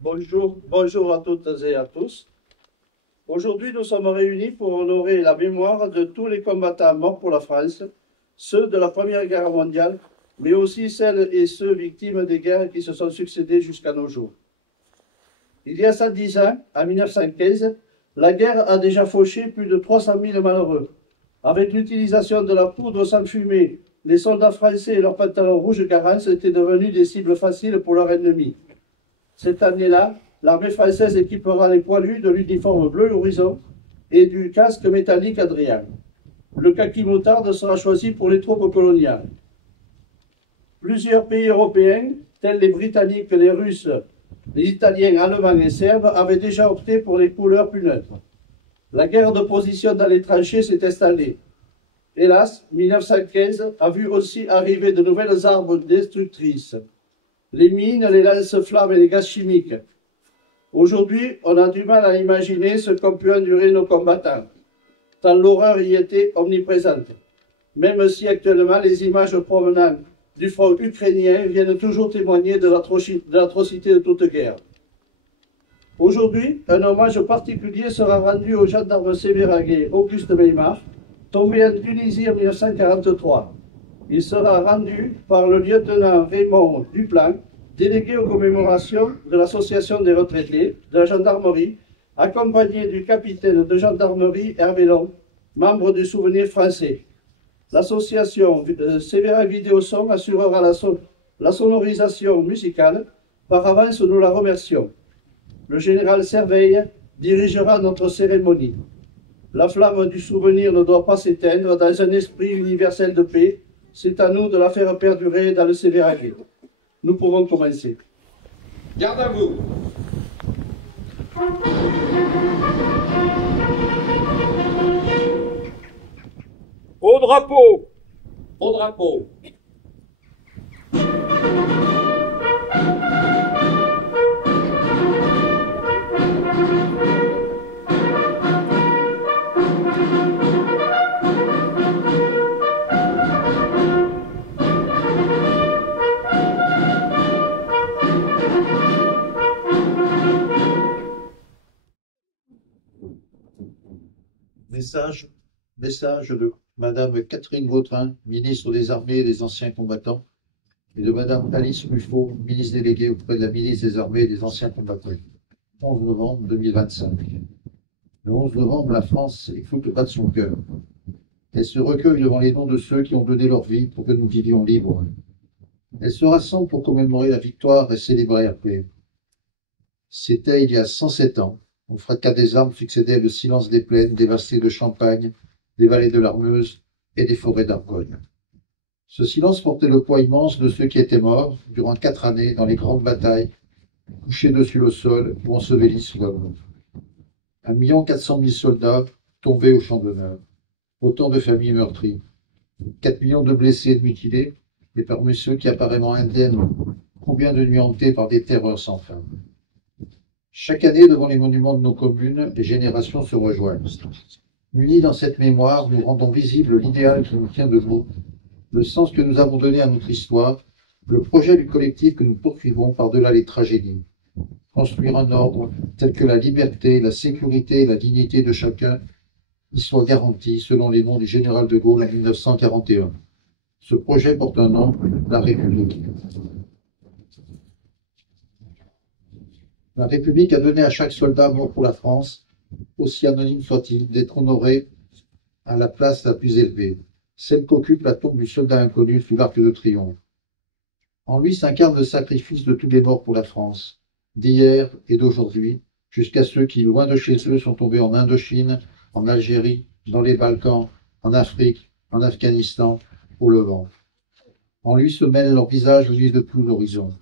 Bonjour à toutes et à tous. Aujourd'hui, nous sommes réunis pour honorer la mémoire de tous les combattants morts pour la France, ceux de la Première Guerre mondiale, mais aussi celles et ceux victimes des guerres qui se sont succédées jusqu'à nos jours. Il y a 110 ans, en 1915, la guerre a déjà fauché plus de 300 000 malheureux. Avec l'utilisation de la poudre sans fumée, les soldats français et leurs pantalons rouges Garance étaient devenus des cibles faciles pour leurs ennemis. Cette année-là, l'armée française équipera les poilus de l'uniforme bleu horizon et du casque métallique Adrien. Le kaki moutarde sera choisi pour les troupes coloniales. Plusieurs pays européens, tels les Britanniques, les Russes, les Italiens, Allemands et Serbes, avaient déjà opté pour les couleurs plus neutres. La guerre de position dans les tranchées s'est installée. Hélas, 1915 a vu aussi arriver de nouvelles armes destructrices. Les mines, les lance-flammes et les gaz chimiques. Aujourd'hui, on a du mal à imaginer ce qu'ont pu endurer nos combattants, tant l'horreur y était omniprésente, même si actuellement les images provenant du front ukrainien viennent toujours témoigner de l'atrocité de toute guerre. Aujourd'hui, un hommage particulier sera rendu au gendarme sévéraguais Auguste Meymar, tombé en Tunisie en 1943. Il sera rendu par le lieutenant Raymond Duplan, délégué aux commémorations de l'Association des retraités de la gendarmerie, accompagné du capitaine de gendarmerie Hervé Long, membre du Souvenir français. L'association Sévérac Vidéoson assurera la sonorisation musicale. Par avance, nous la remercions. Le général Serveille dirigera notre cérémonie. La flamme du souvenir ne doit pas s'éteindre dans un esprit universel de paix. C'est à nous de la faire perdurer dans le Sévérac. Nous pouvons commencer. Garde à vous. Au drapeau. Au drapeau. Message de Madame Catherine Vautrin, ministre des Armées et des Anciens Combattants, et de Madame Alice Muffot, ministre déléguée auprès de la ministre des Armées et des Anciens Combattants. 11 novembre 2025. Le 11 novembre, la France écoute le pas de son cœur. Elle se recueille devant les noms de ceux qui ont donné leur vie pour que nous vivions libres. Elle se rassemble pour commémorer la victoire et célébrer la paix. C'était il y a 107 ans. Au fracas des armes succédait le silence des plaines dévastées de Champagne, des vallées de l'Armeuse et des forêts d'Argonne. Ce silence portait le poids immense de ceux qui étaient morts durant 4 années dans les grandes batailles, couchés dessus le sol ou ensevelis sous la boue. 1 400 000 soldats tombés au champ d'honneur, autant de familles meurtries, 4 millions de blessés et de mutilés, et parmi ceux qui apparemment indemnes, combien de nuits hantées par des terreurs sans fin. Chaque année, devant les monuments de nos communes, les générations se rejoignent. Unis dans cette mémoire, nous rendons visible l'idéal qui nous tient debout, le sens que nous avons donné à notre histoire, le projet du collectif que nous poursuivons par-delà les tragédies. Construire un ordre tel que la liberté, la sécurité et la dignité de chacun y soient garantis selon les noms du général de Gaulle en 1941. Ce projet porte un nom, la République. La République a donné à chaque soldat mort pour la France, aussi anonyme soit-il, d'être honoré à la place la plus élevée, celle qu'occupe la tombe du soldat inconnu sous l'Arc de Triomphe. En lui s'incarne le sacrifice de tous les morts pour la France, d'hier et d'aujourd'hui, jusqu'à ceux qui, loin de chez eux, sont tombés en Indochine, en Algérie, dans les Balkans, en Afrique, en Afghanistan, au Levant. En lui se mêlent leurs visages unis de tout l'horizon,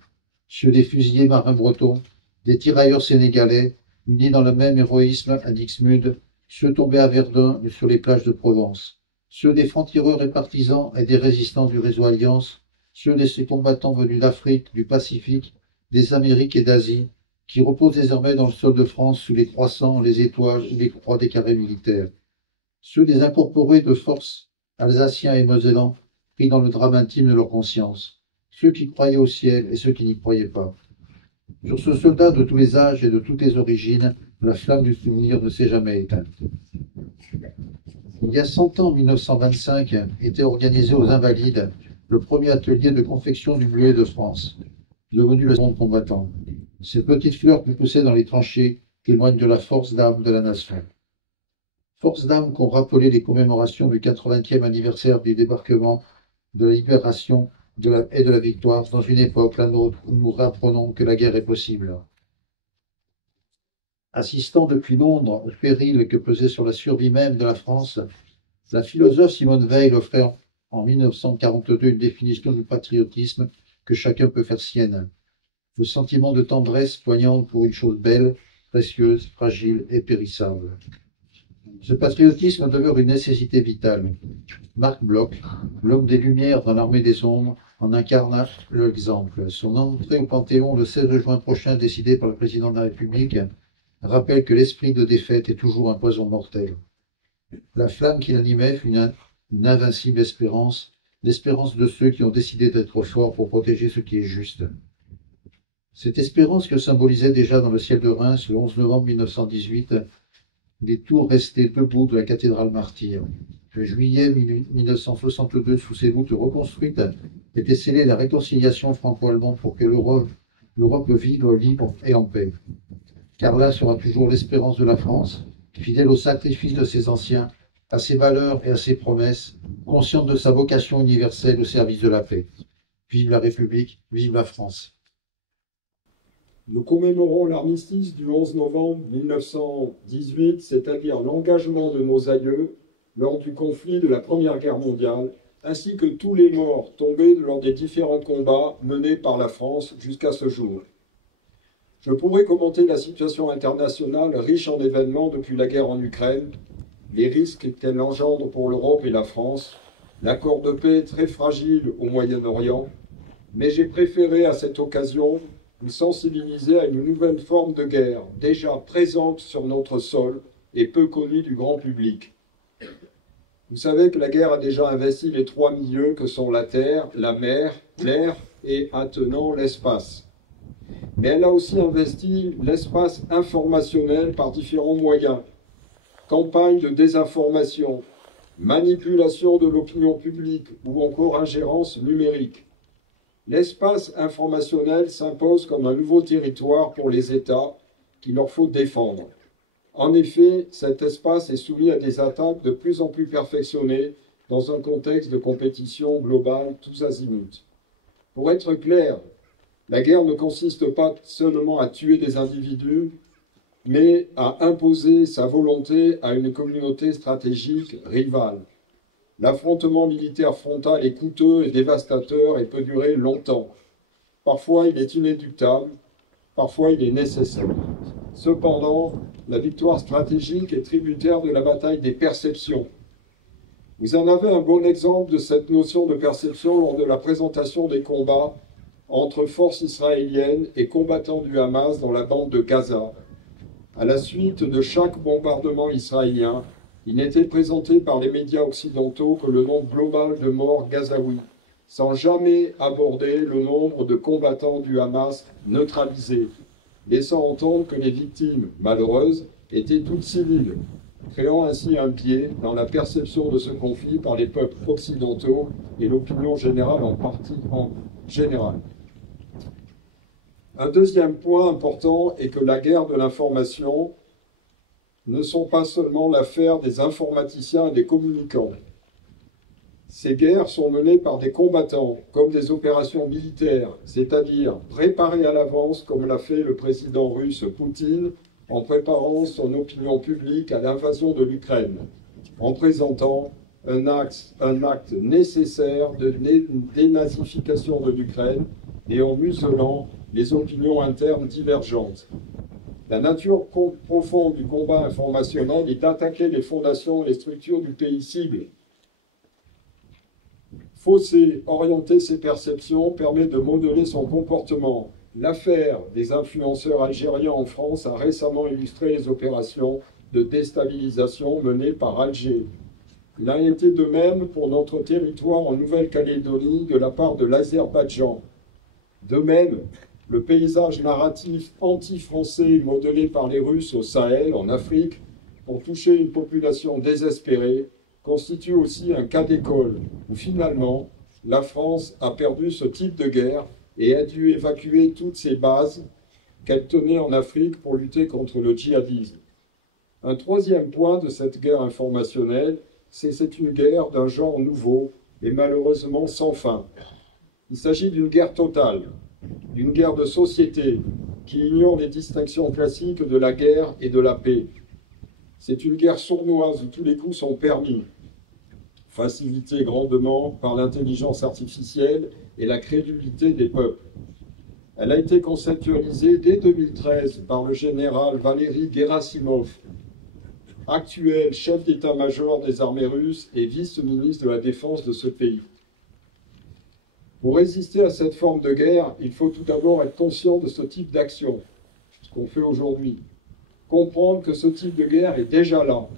ceux des fusiliers marins bretons, des tirailleurs sénégalais, unis dans le même héroïsme à Dixmude, ceux tombés à Verdun et sur les plages de Provence, ceux des francs-tireurs et partisans et des résistants du réseau Alliance, ceux de ces combattants venus d'Afrique, du Pacifique, des Amériques et d'Asie, qui reposent désormais dans le sol de France sous les croissants, les étoiles ou les croix des carrés militaires, ceux des incorporés de force alsaciens et mosellans, pris dans le drame intime de leur conscience, ceux qui croyaient au ciel et ceux qui n'y croyaient pas. Sur ce soldat de tous les âges et de toutes les origines, la flamme du souvenir ne s'est jamais éteinte. Il y a 100 ans, en 1925, était organisé aux Invalides le premier atelier de confection du muet de France, devenu le monde combattant. Ces petites fleurs qui poussaient dans les tranchées témoignent de la force d'âme de la nation. Force d'âme qu'ont rappelé les commémorations du 80e anniversaire du débarquement, de la libération et de la victoire dans une époque, la nôtre, où nous rapprenons que la guerre est possible. Assistant depuis Londres au péril que pesait sur la survie même de la France, la philosophe Simone Veil offrait en 1942 une définition du patriotisme que chacun peut faire sienne. Le sentiment de tendresse poignante pour une chose belle, précieuse, fragile et périssable. Ce patriotisme demeure une nécessité vitale. Marc Bloch, l'homme des Lumières dans l'armée des ombres, en incarna l'exemple. Son entrée au Panthéon le 16 juin prochain, décidée par le président de la République, rappelle que l'esprit de défaite est toujours un poison mortel. La flamme qui l'animait fut une invincible espérance, l'espérance de ceux qui ont décidé d'être forts pour protéger ce qui est juste. Cette espérance que symbolisait déjà dans le ciel de Reims, le 11 novembre 1918, les tours restées debout de la cathédrale martyre. Le juillet 1962, sous ses voûtes reconstruites, était scellée la réconciliation franco-allemande pour que l'Europe vive libre et en paix. Car là sera toujours l'espérance de la France, fidèle au sacrifice de ses anciens, à ses valeurs et à ses promesses, consciente de sa vocation universelle au service de la paix. Vive la République, vive la France. Nous commémorons l'armistice du 11 novembre 1918, c'est-à-dire l'engagement de nos aïeux lors du conflit de la Première Guerre mondiale, ainsi que tous les morts tombés lors des différents combats menés par la France jusqu'à ce jour. Je pourrais commenter la situation internationale riche en événements depuis la guerre en Ukraine, les risques qu'elle engendre pour l'Europe et la France, l'accord de paix très fragile au Moyen-Orient, mais j'ai préféré à cette occasion nous sensibiliser à une nouvelle forme de guerre, déjà présente sur notre sol et peu connue du grand public. Vous savez que la guerre a déjà investi les trois milieux que sont la terre, la mer, l'air et maintenant l'espace. Mais elle a aussi investi l'espace informationnel par différents moyens. Campagne de désinformation, manipulation de l'opinion publique ou encore ingérence numérique. L'espace informationnel s'impose comme un nouveau territoire pour les États qu'il leur faut défendre. En effet, cet espace est soumis à des attaques de plus en plus perfectionnées dans un contexte de compétition globale tous azimuts. Pour être clair, la guerre ne consiste pas seulement à tuer des individus, mais à imposer sa volonté à une communauté stratégique rivale. L'affrontement militaire frontal est coûteux et dévastateur et peut durer longtemps. Parfois, il est inéluctable, parfois il est nécessaire. Cependant, la victoire stratégique est tributaire de la bataille des perceptions. Vous en avez un bon exemple de cette notion de perception lors de la présentation des combats entre forces israéliennes et combattants du Hamas dans la bande de Gaza. À la suite de chaque bombardement israélien, il n'était présenté par les médias occidentaux que le nombre global de morts gazaouis, sans jamais aborder le nombre de combattants du Hamas neutralisés, laissant entendre que les victimes malheureuses étaient toutes civiles, créant ainsi un biais dans la perception de ce conflit par les peuples occidentaux et l'opinion générale en général. Un deuxième point important est que la guerre de l'information ne sont pas seulement l'affaire des informaticiens et des communicants. Ces guerres sont menées par des combattants, comme des opérations militaires, c'est-à-dire préparées à l'avance, comme l'a fait le président russe Poutine, en préparant son opinion publique à l'invasion de l'Ukraine, en présentant un acte nécessaire de dénazification de l'Ukraine et en muselant les opinions internes divergentes. La nature profonde du combat informationnel est d'attaquer les fondations et les structures du pays cible. Fausser, orienter ses perceptions permet de modeler son comportement. L'affaire des influenceurs algériens en France a récemment illustré les opérations de déstabilisation menées par Alger. Il a été de même pour notre territoire en Nouvelle-Calédonie de la part de l'Azerbaïdjan. De même, le paysage narratif anti-français modelé par les Russes au Sahel, en Afrique, pour toucher une population désespérée, constitue aussi un cas d'école où finalement la France a perdu ce type de guerre et a dû évacuer toutes ses bases qu'elle tenait en Afrique pour lutter contre le djihadisme. Un troisième point de cette guerre informationnelle, c'est une guerre d'un genre nouveau et malheureusement sans fin. Il s'agit d'une guerre totale, d'une guerre de société qui ignore les distinctions classiques de la guerre et de la paix. C'est une guerre sournoise où tous les coups sont permis, facilitée grandement par l'intelligence artificielle et la crédulité des peuples. Elle a été conceptualisée dès 2013 par le général Valéry Gerasimov, actuel chef d'état-major des armées russes et vice-ministre de la Défense de ce pays. Pour résister à cette forme de guerre, il faut tout d'abord être conscient de ce type d'action, ce qu'on fait aujourd'hui. Comprendre que ce type de guerre est déjà là.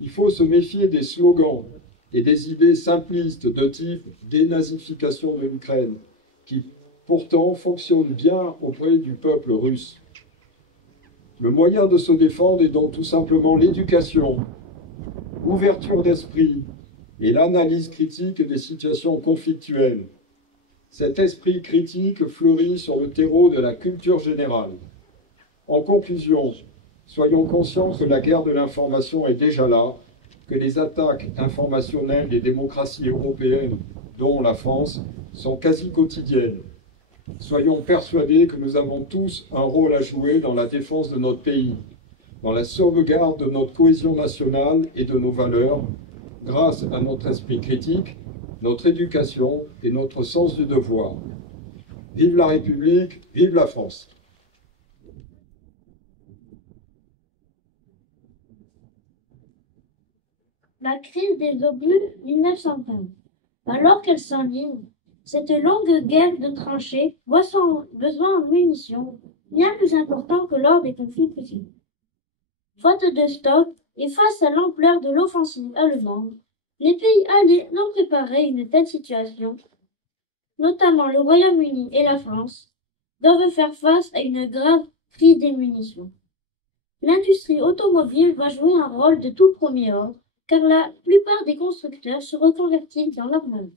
Il faut se méfier des slogans et des idées simplistes de type dénazification de l'Ukraine, qui pourtant fonctionnent bien auprès du peuple russe. Le moyen de se défendre est donc tout simplement l'éducation, l'ouverture d'esprit et l'analyse critique des situations conflictuelles. Cet esprit critique fleurit sur le terreau de la culture générale. En conclusion, soyons conscients que la guerre de l'information est déjà là, que les attaques informationnelles des démocraties européennes, dont la France, sont quasi quotidiennes. Soyons persuadés que nous avons tous un rôle à jouer dans la défense de notre pays, dans la sauvegarde de notre cohésion nationale et de nos valeurs, grâce à notre esprit critique, notre éducation et notre sens du devoir. Vive la République, vive la France! La crise des obus 1915. Alors qu'elle s'enligne, cette longue guerre de tranchées voit son besoin en munitions bien plus important que lors des conflits précédents. Faute de stock et face à l'ampleur de l'offensive allemande, les pays alliés ont préparé une telle situation, notamment le Royaume-Uni et la France, doivent faire face à une grave crise des munitions. L'industrie automobile va jouer un rôle de tout premier ordre, car la plupart des constructeurs se reconvertissent dans l'armement.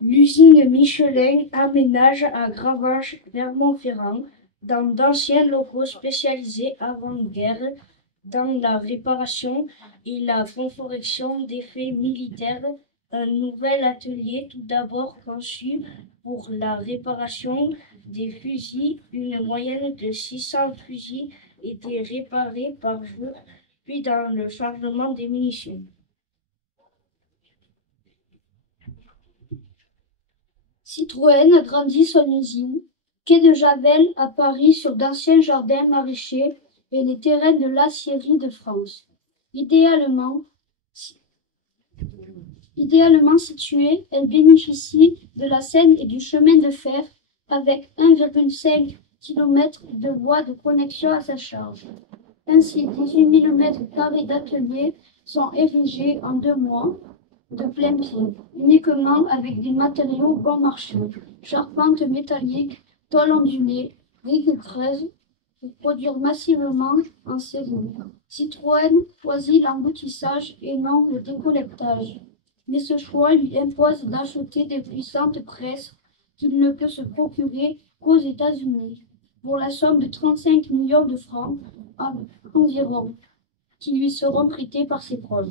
L'usine Michelin aménage à Gravenges-Clermont-Ferrand dans d'anciens locaux spécialisés avant-guerre dans la réparation et la confection d'effets militaires. Un nouvel atelier tout d'abord conçu pour la réparation des fusils. Une moyenne de 600 fusils étaient réparés par jour, puis dans le chargement des munitions. Citroën agrandit son usine, quai de Javel à Paris sur d'anciens jardins maraîchers et les terrains de l'Aciérie de France. Idéalement située, elle bénéficie de la Seine et du chemin de fer avec 1,5 km de voies de connexion à sa charge. Ainsi, 18 000 m² d'ateliers sont érigés en 2 mois de plein pied, uniquement avec des matériaux bon marché, charpente métallique, tôle ondulée, briques 13, pour produire massivement en série. Citroën choisit l'emboutissage et non le décollectage, mais ce choix lui impose d'acheter des puissantes presses qu'il ne peut se procurer qu'aux États-Unis, pour la somme de 35 millions de francs environ, qui lui seront prêtés par ses proches.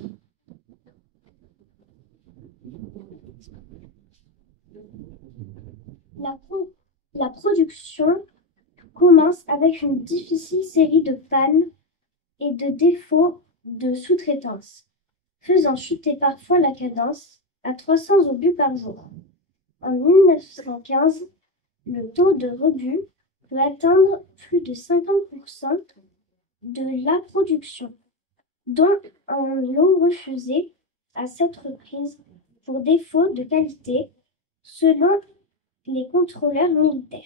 La production commence avec une difficile série de pannes et de défauts de sous-traitance, faisant chuter parfois la cadence à 300 obus par jour. En 1915, le taux de rebut peut atteindre plus de 50% de la production, dont un lot refusé à cette reprise pour défaut de qualité, selon les contrôleurs militaires.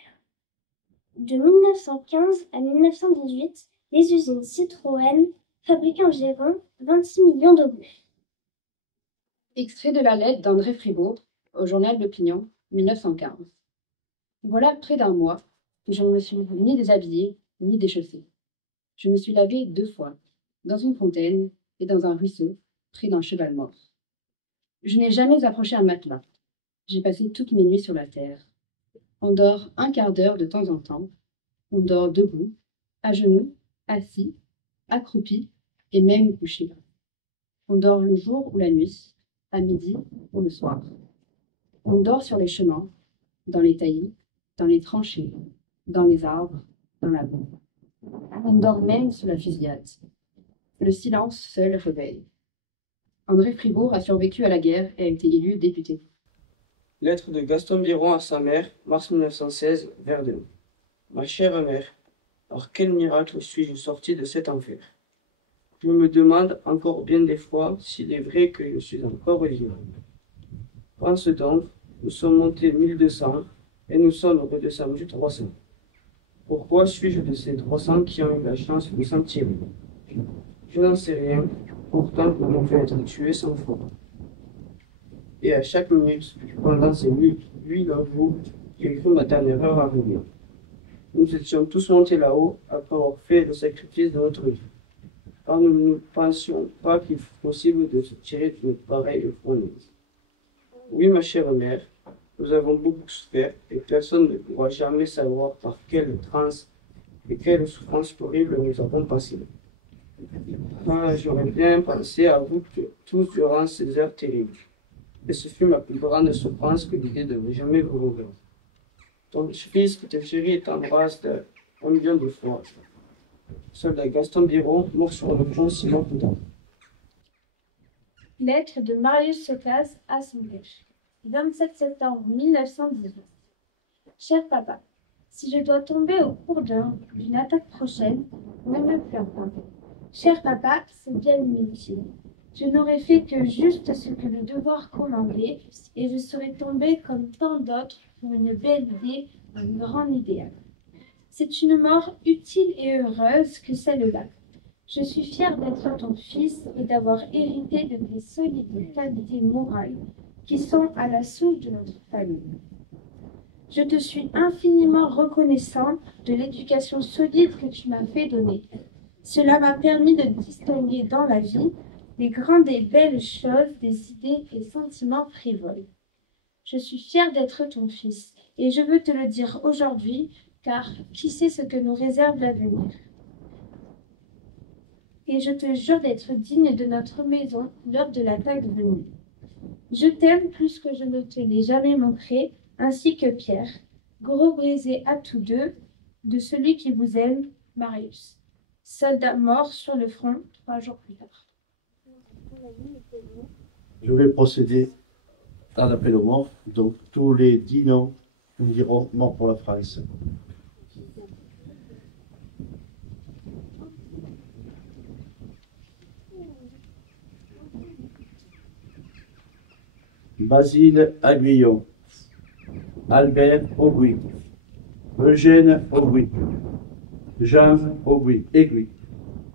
De 1915 à 1918, les usines Citroën fabriquait environ 26 millions d'obus. Extrait de la lettre d'André Fribourg au journal L'Opinion, 1915. Voilà près d'un mois que je ne me suis ni déshabillée ni déchaussée. Je me suis lavée 2 fois, dans une fontaine et dans un ruisseau, près d'un cheval mort. Je n'ai jamais approché un matelas. J'ai passé toutes mes nuits sur la terre. On dort un quart d'heure de temps en temps. On dort debout, à genoux, assis, accroupi et même couché. On dort le jour ou la nuit, à midi ou le soir. On dort sur les chemins, dans les taillis, dans les tranchées, dans les arbres, dans la boue. On dort même sous la fusillade. Le silence seul réveille. André Fribourg a survécu à la guerre et a été élu député. Lettre de Gaston Biron à sa mère, mars 1916, Verdun. Ma chère mère, par quel miracle suis-je sorti de cet enfer? Je me demande encore bien des fois s'il est vrai que je suis encore vivant. Pense donc, nous sommes montés 1200 et nous sommes redescendus 300. Pourquoi suis-je de ces 300 qui ont eu la chance de s'en tirer? Je n'en sais rien, pourtant je m'en fait être tué 100 fois. Et à chaque minute, pendant ces 8 jours, j'ai cru ma dernière heure arriver. Nous étions tous montés là-haut après avoir fait le sacrifice de notre vie, car nous ne pensions pas qu'il fût possible de se tirer d'une pareille fournaise. Oui, ma chère mère, nous avons beaucoup souffert et personne ne pourra jamais savoir par quelle transe et quelle souffrance horrible nous avons passé. Ah, j'aurais bien pensé à vous tous durant ces heures terribles. Et ce fut ma plus grande souffrance que l'idée de ne jamais vous revoir. Ton fils qui te chérit et t'embrasse un million de fois. Soldat Gaston Biron, mort sur le front 6 mois plus tard. Lettre de Marius Socas à son père. 27 septembre 1918. Cher papa, si je dois tomber au cours d'une attaque prochaine, ne me pleure pas. Cher papa, c'est bien inutile. Je n'aurais fait que juste ce que le devoir commandait, et je serais tombée comme tant d'autres pour une belle idée, un grand idéal. C'est une mort utile et heureuse que celle-là. Je suis fière d'être ton fils et d'avoir hérité de tes solides qualités morales qui sont à la source de notre famille. Je te suis infiniment reconnaissant de l'éducation solide que tu m'as fait donner. Cela m'a permis de distinguer dans la vie les grandes et belles choses des idées et sentiments frivoles. Je suis fière d'être ton fils, et je veux te le dire aujourd'hui, car qui sait ce que nous réserve l'avenir. Et je te jure d'être digne de notre maison lors de l'attaque venue. Je t'aime plus que je ne te l'ai jamais montré, ainsi que Pierre, gros brisé à tous deux, de celui qui vous aime, Marius. Soldat mort sur le front 3 jours plus tard. Je vais procéder à l'appel aux morts. Donc, tous les 10 noms, nous dirons mort pour la France. Basile Aguillon, Albert Aubry, Eugène Aubry, Jean Aubry, Aiguille,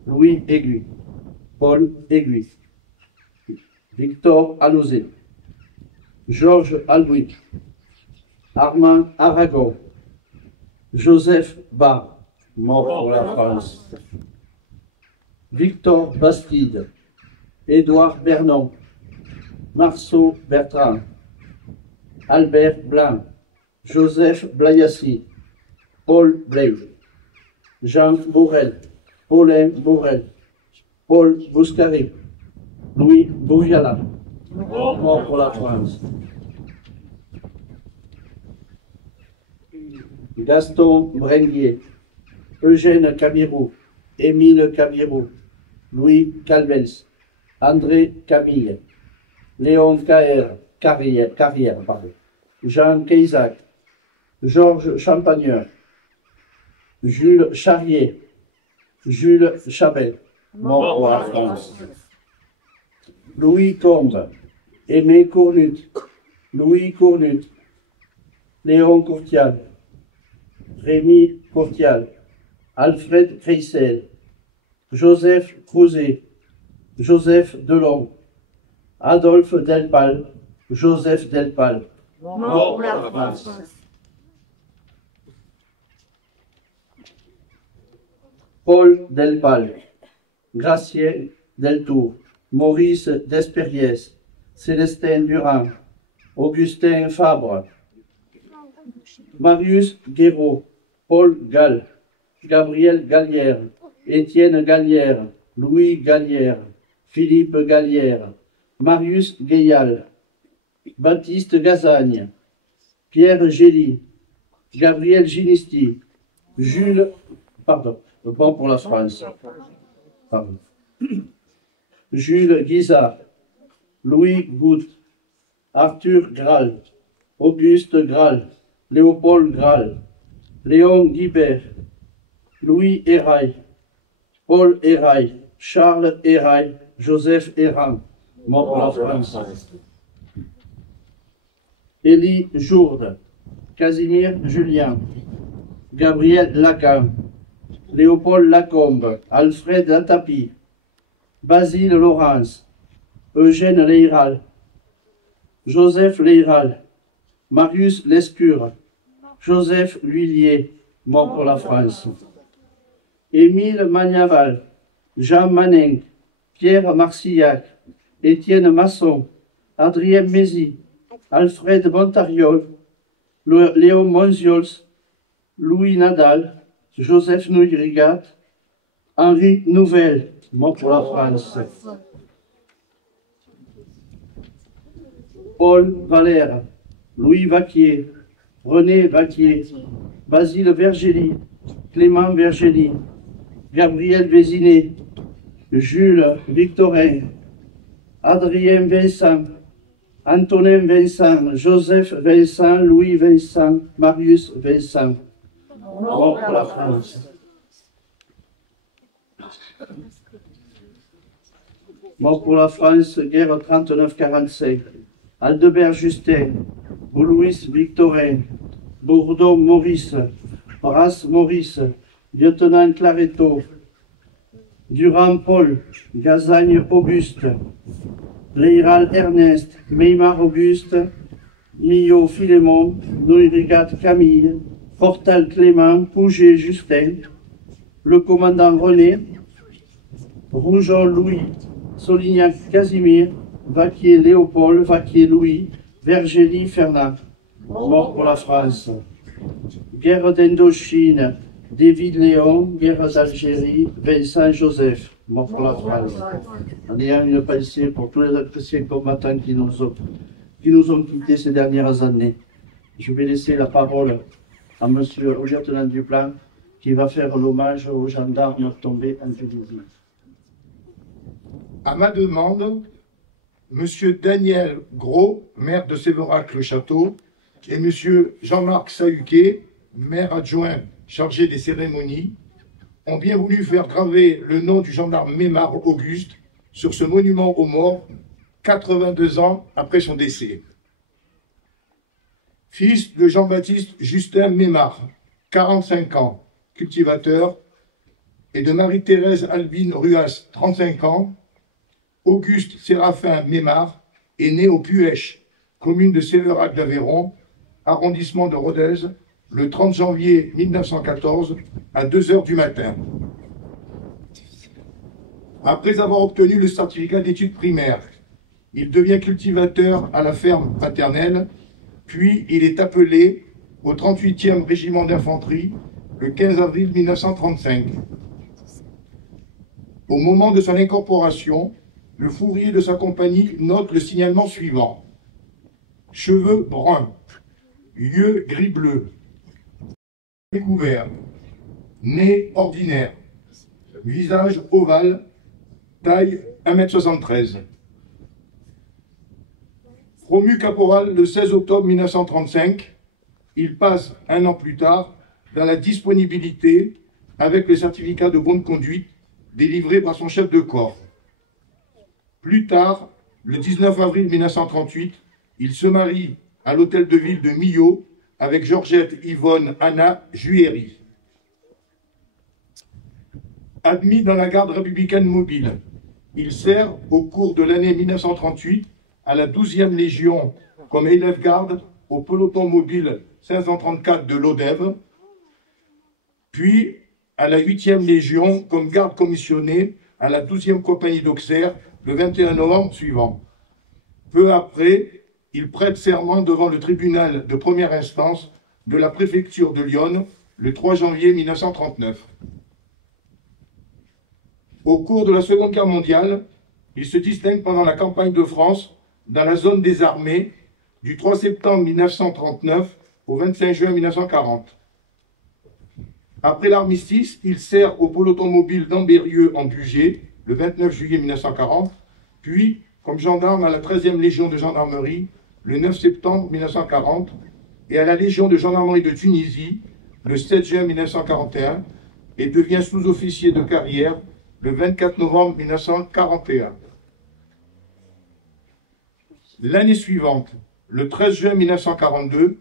Louis Aiguille, Paul Aiguille, Victor Alauzet, Georges Albouy, Armand Aragon, Joseph Barre, mort pour la France, Victor Bastide, Édouard Bernon, Marceau Bertrand, Albert Blanc, Joseph Blayassi, Paul Blaise, Jean Bourrel, Paulin Bourrel, Paul Bouscari, Louis Bourjala, mort pour la France. Gaston Brenguier, Eugène Cabirou, Émile Cabirou, Louis Calvels, André Camille, Léon Carrière, Jean Caïsac, Georges Champagneur, Jules Charrier, Jules Chabel, mort pour la France. Louis Combe, Aimé Cournut, Louis Cournut, Léon Courtial, Rémy Courtial, Alfred Creissel, Joseph Crouzet, Joseph Delon, Adolphe Delpal, Joseph Delpal. Mort pour la France. Paul Delpal, Gracien Deltour, Maurice Despériès, Célestin Durand, Augustin Fabre, Marius Guéraud, Paul Gall, Gabriel Gallière, Étienne Gallière, Louis Gallière, Philippe Gallière, Marius Gaillal, Baptiste Gazagne, Pierre Gély, Gabriel Ginisti, Jules, bon pour la France, Jules Guizard, Louis Goutte, Arthur Graal, Auguste Graal, Léopold Graal, Léon Guibert, Louis Hérail, Paul Hérail, Charles Hérail, Joseph Héran, mort pour la France. Élie Jourde, Casimir Julien, Gabriel Lacan, Léopold Lacombe, Alfred Latapi, Basile Laurence, Eugène Leiral, Joseph Leiral, Marius Lescure, Joseph Lhuillier, mort pour la France. Émile Magnaval, Jean Manin, Pierre Marcillac, Étienne Masson, Adrien Mézy, Alfred Montariol, Léon Monziols, Louis Nadal, Joseph Nourigat, Henri Nouvel, mort pour la France. Paul Valère, Louis Vaquier, René Vaquier, Basile Vergély, Clément Vergély, Gabriel Vézinet, Jules Victorin, Adrien Vincent, Antonin Vincent, Joseph Vincent, Louis Vincent, Marius Vincent. Mort pour la France. Mort pour la France, guerre 39-45. Aldebert Justin, Louis Victorin, Bourdon Maurice, Brasse Maurice, Lieutenant Claretto, Durand Paul, Gazagne Auguste, Leiral Ernest, Meymar Auguste, Millot Philémon, Noirigat Camille, Portal Clément, Pouget Justin, le commandant René, Rougeon Louis, Solignac Casimir, Vaquier Léopold, Vaquier Louis, Vergély Fernand, mort pour la France. Guerre d'Indochine, David Léon, guerre d'Algérie, Vincent Joseph, mort pour la France. En ayant une pensée pour tous les anciens combattants qui nous ont quittés ces dernières années. Je vais laisser la parole à monsieur, au lieutenant Duplan, qui va faire l'hommage aux gendarmes tombés en Tunisie. À ma demande, monsieur Daniel Gros, maire de Sévérac-le-Château, et monsieur Jean-Marc Sahuquet, maire adjoint chargé des cérémonies, ont bien voulu faire graver le nom du gendarme Meymar Auguste sur ce monument aux morts, 82 ans après son décès. Fils de Jean-Baptiste Justin Meymar, 45 ans, cultivateur, et de Marie-Thérèse Albine Ruas, 35 ans, Auguste Séraphin Meymar est né au Puech, commune de Sévérac d'Aveyron, arrondissement de Rodez, le 30 janvier 1914 à 2 h du matin. Après avoir obtenu le certificat d'études primaires, il devient cultivateur à la ferme paternelle, puis il est appelé au 38e régiment d'infanterie le 15 avril 1935. Au moment de son incorporation, le fourrier de sa compagnie note le signalement suivant. Cheveux bruns, yeux gris-bleu, découvert, nez ordinaire, visage ovale, taille 1,73 m. Promu caporal le 16 octobre 1935, il passe un an plus tard dans la disponibilité avec le certificat de bonne conduite délivré par son chef de corps. Plus tard, le 19 avril 1938, il se marie à l'hôtel de ville de Millau avec Georgette Yvonne Anna Juéry. admis dans la garde républicaine mobile. Il sert au cours de l'année 1938 à la 12e Légion comme élève-garde au peloton mobile 534 de l'Odève, puis à la 8e Légion comme garde commissionné à la 12e compagnie d'Auxerre le 21 novembre suivant. Peu après, il prête serment devant le tribunal de première instance de la préfecture de Lyon le 3 janvier 1939. Au cours de la Seconde Guerre mondiale, il se distingue pendant la campagne de France dans la zone des armées du 3 septembre 1939 au 25 juin 1940. Après l'armistice, il sert au peloton mobile d'Ambérieux en Bugey le 29 juillet 1940, puis comme gendarme à la 13e Légion de gendarmerie le 9 septembre 1940 et à la Légion de gendarmerie de Tunisie le 7 juin 1941 et devient sous-officier de carrière le 24 novembre 1941. L'année suivante, le 13 juin 1942,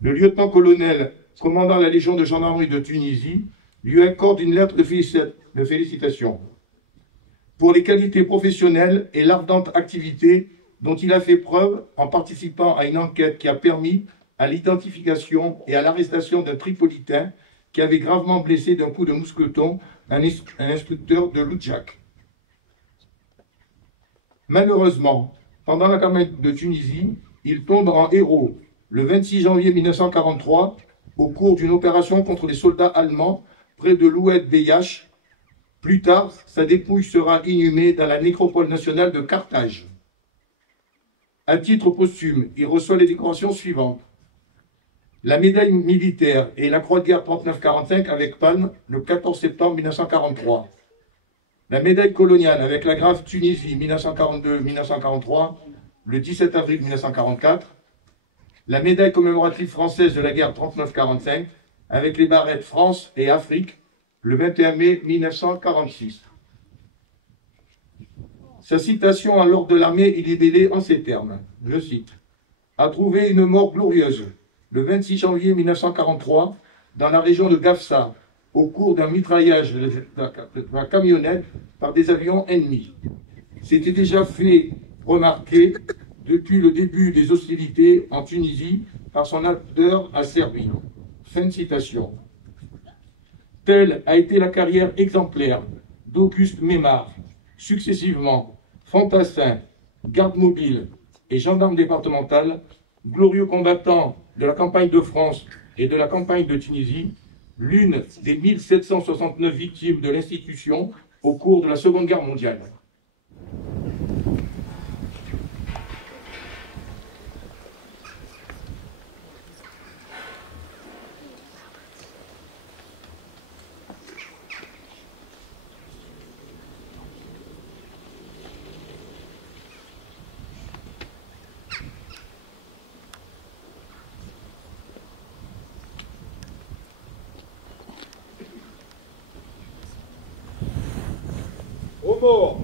le lieutenant-colonel commandant la Légion de gendarmerie de Tunisie lui accorde une lettre de félicitations pour les qualités professionnelles et l'ardente activité dont il a fait preuve en participant à une enquête qui a permis à l'identification et à l'arrestation d'un Tripolitain qui avait gravement blessé d'un coup de mousqueton un instructeur de l'Oudjak. Malheureusement, pendant la campagne de Tunisie, il tombe en héros le 26 janvier 1943 au cours d'une opération contre les soldats allemands près de l'Oued Beyache. Plus tard, sa dépouille sera inhumée dans la nécropole nationale de Carthage. À titre posthume, il reçoit les décorations suivantes: la médaille militaire et la croix de guerre 39-45 avec Palme le 14 septembre 1943. La médaille coloniale avec la grave Tunisie 1942-1943 le 17 avril 1944. La médaille commémorative française de la guerre 39-45 avec les barrettes France et Afrique le 21 mai 1946. Sa citation à l'ordre de l'armée est libellée en ces termes, je cite: « A trouvé une mort glorieuse le 26 janvier 1943 dans la région de Gafsa, au cours d'un mitraillage de la camionnette par des avions ennemis. C'était déjà fait remarquer depuis le début des hostilités en Tunisie par son ardeur à servir. » Fin de citation. Telle a été la carrière exemplaire d'Auguste Mémard, successivement fantassin, garde mobile et gendarme départemental, glorieux combattant de la campagne de France et de la campagne de Tunisie, l'une des 1769 victimes de l'institution au cours de la Seconde Guerre mondiale. Au mort.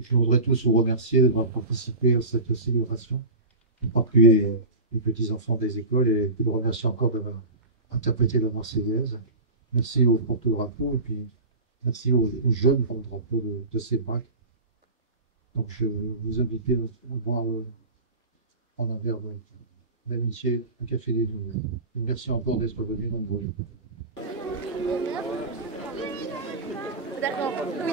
je voudrais tous vous remercier d'avoir participé à cette célébration, en particulier les petits-enfants des écoles, et de remercier encore d'avoir interprété la Marseillaise. Merci aux porte-drapeaux et puis merci aux jeunes porte-drapeaux de CEPRAC. Donc je vous invite à boire en un verre d'amitié, un café des deux. Merci encore d'être venus nombreux. D'accord. Oui,